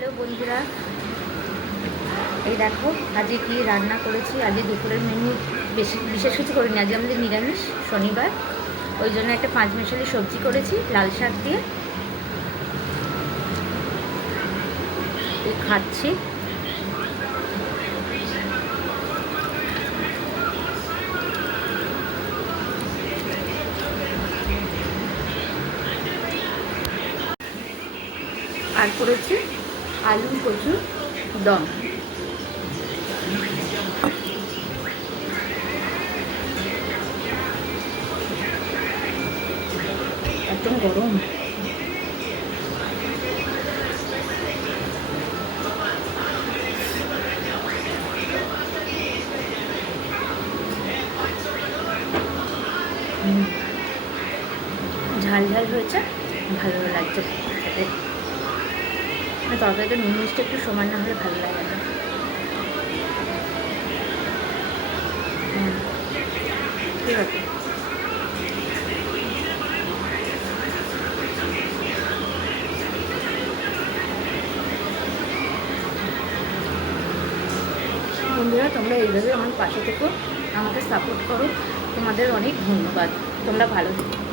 Hello বন্ধুরা, এই দেখো আজকে কি রান্না করেছি। আজকে দুপুরের মেনু বিশেষ কিছু করিনি, আজকে আমাদের নিরামিষ শনিবার, ওই জন্য একটা পাঁচমিশালি সবজি করেছি লাল শাক দিয়ে। এই খাচ্ছি। আর করেছি আলু কচু দম। একদম গরম। ঝাল ঝাল হয়েছে, ভালো লাগছে খেতে। তরকারিটা নুন মিষ্টি একটু সমান না হলে ভালো লাগে না। ঠিক আছে। বন্ধুরা, তোমরা এইভাবে আমার পাশে থেকো, আমাকে সাপোর্ট করো। তোমাদের অনেক ধন্যবাদ। তোমরা ভালো থেকো।